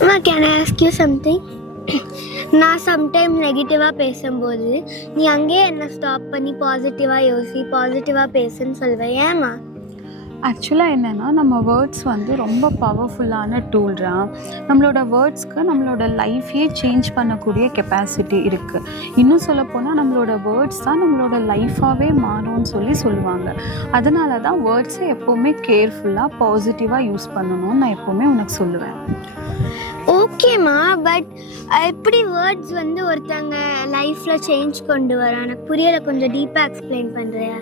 அம்மா, can I ask you something? நான் sometime நெகட்டிவாக பேசும்போது நீ அங்கேயே என்ன ஸ்டாப் பண்ணி பாசிட்டிவாக யோசி, பாசிட்டிவாக பேசுன்னு சொல்லுவேன். ஏம்மா? ஆக்சுவலாக என்னென்னா, நம்ம வேர்ட்ஸ் வந்து ரொம்ப பவர்ஃபுல்லான டூல்ரா. நம்மளோட வேர்ட்ஸ்க்கு நம்மளோட லைஃப்பையே சேஞ்ச் பண்ணக்கூடிய கெப்பாசிட்டி இருக்குது. இன்னும் சொல்லப்போனால் நம்மளோட வேர்ட்ஸ் தான் நம்மளோட லைஃபாகவே மாறும்னு சொல்லுவாங்க. அதனால தான் வேர்ட்ஸை எப்போவுமே கேர்ஃபுல்லாக பாசிட்டிவாக யூஸ் பண்ணணும்னு நான் எப்போவுமே உனக்கு சொல்லுவேன். ஓகேம்மா, பட் எப்படி வேர்ட்ஸ் வந்து ஒருத்தங்க லைஃப்பில் சேஞ்ச் கொண்டு வரோம்? எனக்கு புரியலை, கொஞ்சம் டீப்பாக எக்ஸ்பிளைன் பண்ணுறியா?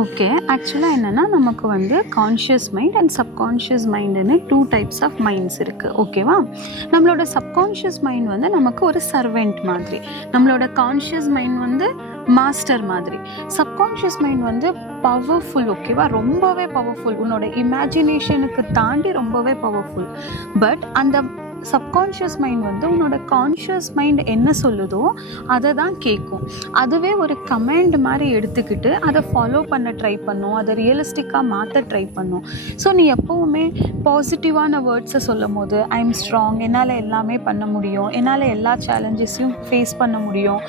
ஓகே, ஆக்சுவலாக என்னென்னா, நமக்கு வந்து கான்ஷியஸ் மைண்ட் அண்ட் சப்கான்ஷியஸ் மைண்டுன்னு 2 டைப்ஸ் ஆஃப் மைண்ட்ஸ் இருக்குது. ஓகேவா? நம்மளோட சப்கான்ஷியஸ் மைண்ட் வந்து நமக்கு ஒரு சர்வெண்ட் மாதிரி, நம்மளோட கான்ஷியஸ் மைண்ட் வந்து மாஸ்டர் மாதிரி. சப்கான்ஷியஸ் மைண்ட் வந்து பவர்ஃபுல். ஓகேவா? ரொம்பவே பவர்ஃபுல். உன்னோட இமேஜினேஷனுக்கு தாண்டி ரொம்பவே பவர்ஃபுல். பட் அந்த சப்கான்ஷியஸ் மைண்ட் வந்து உன்னோட கான்ஷியஸ் மைண்ட் என்ன சொல்லுதோ அதை தான் கேட்கும். அதுவே ஒரு கமெண்ட் மாதிரி எடுத்துக்கிட்டு அதை ஃபாலோ பண்ண ட்ரை பண்ணும், அதை ரியலிஸ்டிக்காக மாற்ற ட்ரை பண்ணும். ஸோ நீ எப்போவுமே பாசிட்டிவான வேர்ட்ஸை சொல்லும் போது, ஐ எம் ஸ்ட்ராங், என்னால் எல்லாமே பண்ண முடியும், என்னால் எல்லா சேலஞ்சஸையும் ஃபேஸ் பண்ண முடியும்,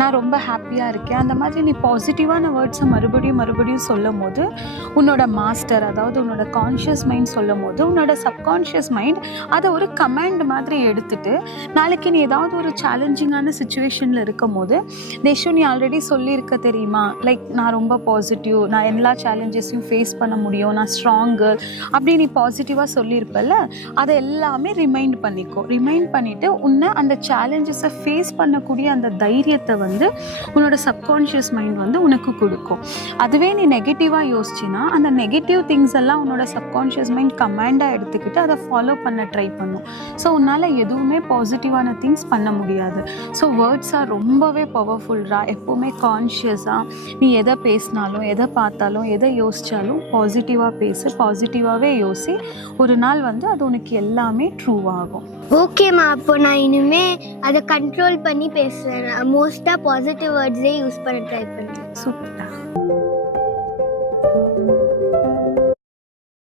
நான் ரொம்ப ஹாப்பியாக இருக்கேன், அந்த மாதிரி நீ பாசிட்டிவான வேர்ட்ஸை மறுபடியும் சொல்லும் போது உன்னோட மாஸ்டர், அதாவது உன்னோட கான்ஷியஸ் மைண்ட் சொல்லும் போது உன்னோட சப்கான்ஷியஸ் மைண்ட் அதை ஒரு கமெண்ட் மாதிரி எடுத்துட்டு, நாளைக்கு நீ ஏதாவது ஒரு சேலஞ்சிங்கான சுச்சுவேஷனில் இருக்கும் போது, தேஷு நீ ஆல்ரெடி சொல்லியிருக்க தெரியுமா, லைக் நான் ரொம்ப பாசிட்டிவ், நான் எல்லா சேலஞ்சஸையும் ஃபேஸ் பண்ண முடியும், நான் ஸ்ட்ராங் கேர்ள் அப்படி நீ பாசிட்டிவாக சொல்லியிருப்பல, அதை எல்லாமே ரிமைண்ட் பண்ணிவிட்டு உன்னை அந்த சேலஞ்சஸை ஃபேஸ் பண்ணக்கூடிய அந்த தைரியத்தை வந்து உன்னோட சப்கான்ஷியஸ் மைண்ட் வந்து உனக்கு கொடுக்கும். அதுவே நீ நெகட்டிவாக யோசிச்சின்னா அந்த நெகட்டிவ் திங்ஸ் எல்லாம் உன்னோட சப்கான்ஷியஸ் மைண்ட் கமாண்டாக எடுத்துக்கிட்டு அதை ஃபாலோ பண்ண ட்ரை பண்ணும். ஸோ உன்னால் எதுவுமே பாசிட்டிவான திங்ஸ் பண்ண முடியாது. ஸோ வேர்ட்ஸாக ரொம்பவே பவர்ஃபுல்ரா. எப்போவுமே கான்ஷியஸாக நீ எதை பேசினாலும், எதை பார்த்தாலும், எதை யோசித்தாலும் பாசிட்டிவாக பேசு, பாசிட்டிவாகவே யோசி. ஒரு நாள் வந்து அது உனக்கு எல்லாமே ட்ரூவாகும். ஓகேம்மா, அப்போ நான் இனிமேல் அதை கண்ட்ரோல் பண்ணி பேசுகிறேன். மோஸ்ட்டாக பாசிட்டிவ் வேர்ட்ஸே யூஸ் பண்ண ட்ரை பண்ணுறேன். சூப்பரா.